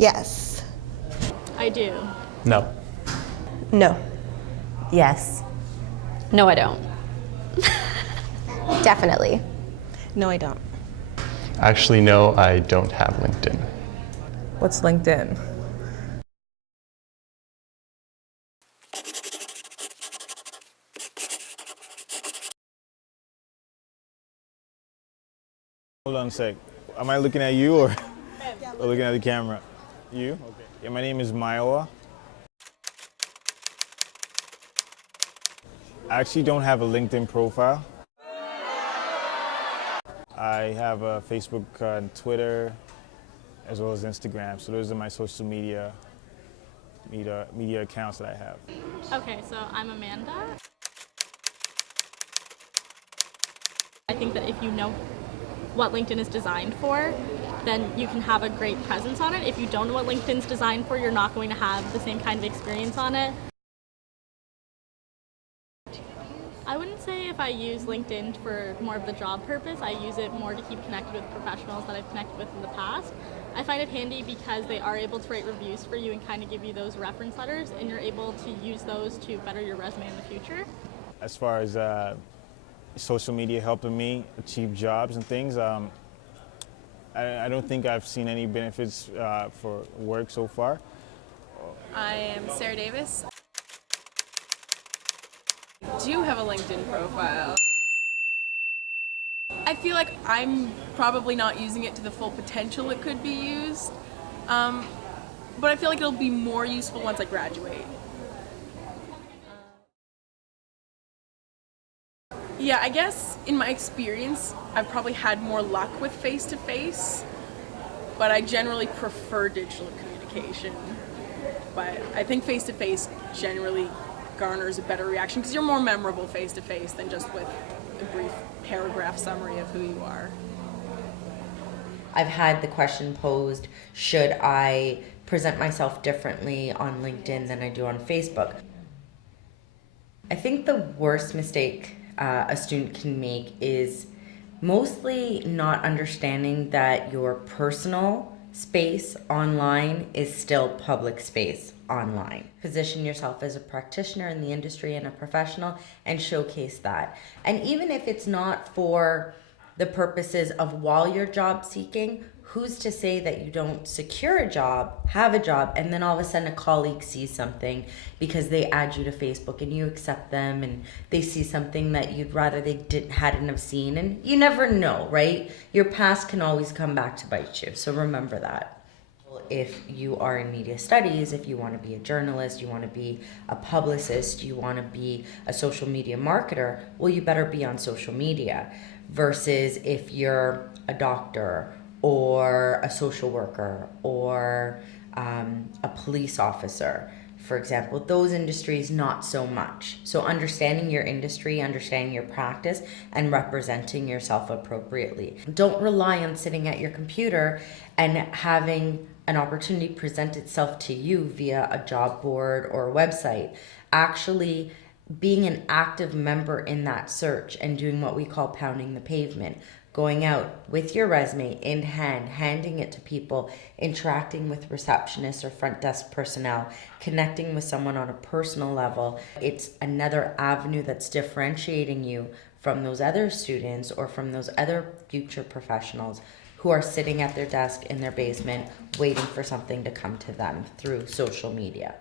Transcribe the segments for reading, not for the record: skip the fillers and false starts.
Yes. I do. No. No. Yes. No, I don't. Definitely. No, I don't. Actually, no, I don't have LinkedIn. What's LinkedIn? Hold on a sec. Am I looking at you or looking at the camera? You? Okay. Yeah, my name is Maiwa. I actually don't have a LinkedIn profile. I have a Facebook and Twitter, as well as Instagram. So those are my social media accounts that I have. Okay, so I'm Amanda. I think that if you know what LinkedIn is designed for, then you can have a great presence on it. If you don't know what LinkedIn's designed for, you're not going to have the same kind of experience on it. I wouldn't say if I use LinkedIn for more of the job purpose. I use it more to keep connected with professionals that I've connected with in the past. I find it handy because they are able to write reviews for you and kind of give you those reference letters, and you're able to use those to better your resume in the future. As far as social media helping me achieve jobs and things, I don't think I've seen any benefits for work so far. I am Sarah Davis. I do have a LinkedIn profile. I feel like I'm probably not using it to the full potential it could be used, but I feel like it'll be more useful once I graduate. Yeah, I guess in my experience, I've probably had more luck with face-to-face, but I generally prefer digital communication. But I think face-to-face generally garners a better reaction because you're more memorable face-to-face than just with a brief paragraph summary of who you are. I've had the question posed, should I present myself differently on LinkedIn than I do on Facebook? I think the worst mistake a student can make is mostly not understanding that your personal space online is still public space online. Position yourself as a practitioner in the industry and a professional and showcase that. And even if it's not for the purposes of while you're job seeking, who's to say that you don't secure a job, have a job, and then all of a sudden a colleague sees something because they add you to Facebook and you accept them and they see something that you'd rather they hadn't have seen, and you never know, right? Your past can always come back to bite you, so remember that. If you are in media studies, if you want to be a journalist, you want to be a publicist, you want to be a social media marketer, well, you better be on social media versus if you're a doctor or a social worker or a police officer, for example. Those industries, not so much. So understanding your industry, understanding your practice, and representing yourself appropriately. Don't rely on sitting at your computer and having an opportunity present itself to you via a job board or a website. Actually being an active member in that search and doing what we call pounding the pavement, going out with your resume in hand, handing it to people, interacting with receptionists or front desk personnel, connecting with someone on a personal level. It's another avenue that's differentiating you from those other students or from those other future professionals who are sitting at their desk in their basement waiting for something to come to them through social media.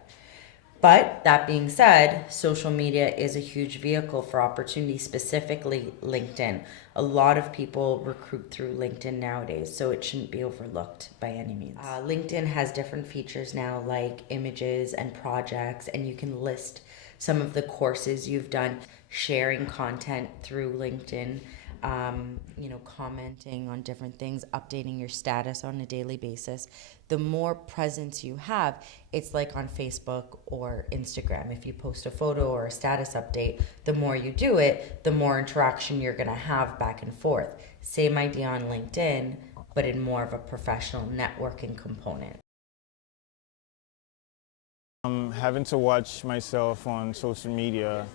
But that being said, social media is a huge vehicle for opportunity, specifically LinkedIn. A lot of people recruit through LinkedIn nowadays, so it shouldn't be overlooked by any means. LinkedIn has different features now like images and projects, and you can list some of the courses you've done, sharing content through LinkedIn, commenting on different things, updating your status on a daily basis. The more presence you have, it's like on Facebook or Instagram. If you post a photo or a status update, the more you do it, the more interaction you're going to have back and forth. Same idea on LinkedIn, but in more of a professional networking component. Having to watch myself on social media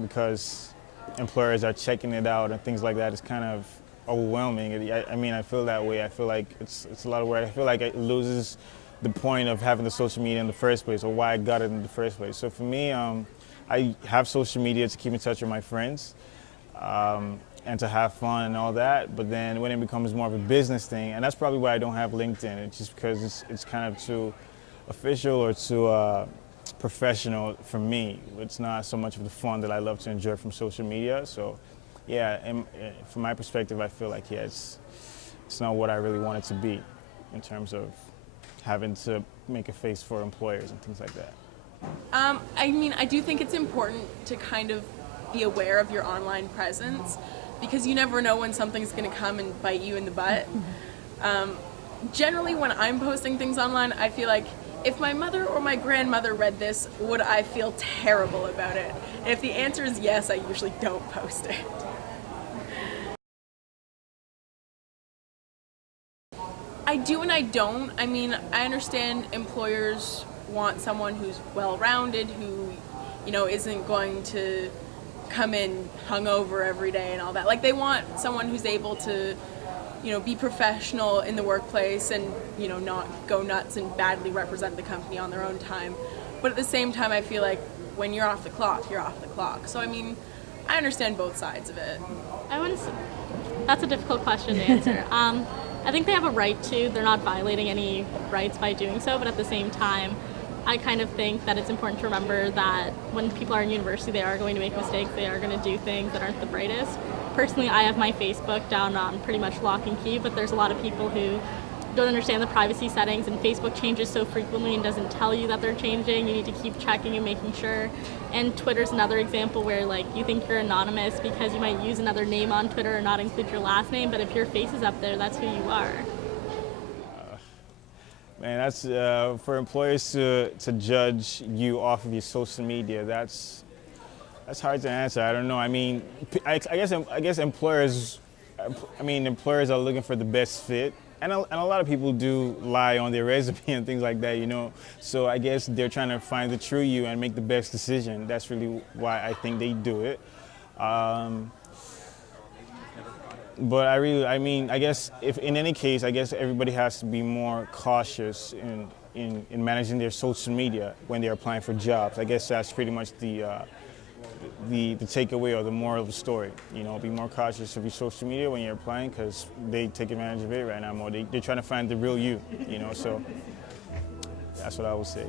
because employers are checking it out and things like that is kind of overwhelming. I feel that way. I feel like it's a lot of work. I feel like it loses the point of having the social media in the first place, or why I got it in the first place. So for me, I have social media to keep in touch with my friends and to have fun and all that. But then when it becomes more of a business thing, and that's probably why I don't have LinkedIn, it's just because it's kind of too official or too professional for me. It's not so much of the fun that I love to enjoy from social media. So yeah, from my perspective, I feel like, yeah, it's not what I really want it to be in terms of having to make a face for employers and things like that. I mean, I do think it's important to kind of be aware of your online presence, because you never know when something's going to come and bite you in the butt. Generally, when I'm posting things online, I feel like if my mother or my grandmother read this, would I feel terrible about it? And if the answer is yes, I usually don't post it. I do and I don't. I mean, I understand employers want someone who's well-rounded, who, you know, isn't going to come in hungover every day and all that. Like, they want someone who's able to, you know, be professional in the workplace and, you know, not go nuts and badly represent the company on their own time. But at the same time, I feel like when you're off the clock, you're off the clock. So, I mean, I understand both sides of it. I wouldn't. That's a difficult question to answer. I think they have a right to. They're not violating any rights by doing so, but at the same time, I kind of think that it's important to remember that when people are in university, they are going to make mistakes. They are going to do things that aren't the brightest. Personally, I have my Facebook down on pretty much lock and key, but there's a lot of people who don't understand the privacy settings, and Facebook changes so frequently and doesn't tell you that they're changing. You need to keep checking and making sure. And Twitter's another example where, like, you think you're anonymous because you might use another name on Twitter or not include your last name, but if your face is up there, that's who you are. Man, that's for employers to judge you off of your social media. That's hard to answer. I don't know. I mean, I guess employers. I mean, employers are looking for the best fit, and a lot of people do lie on their resume and things like that. You know, so I guess they're trying to find the true you and make the best decision. That's really why I think they do it. But I guess if in any case, I guess everybody has to be more cautious in managing their social media when they're applying for jobs. I guess that's pretty much the takeaway or the moral of the story. You know, be more cautious of your social media when you're applying, because they take advantage of it right now more. They're trying to find the real you, you know, so that's what I would say.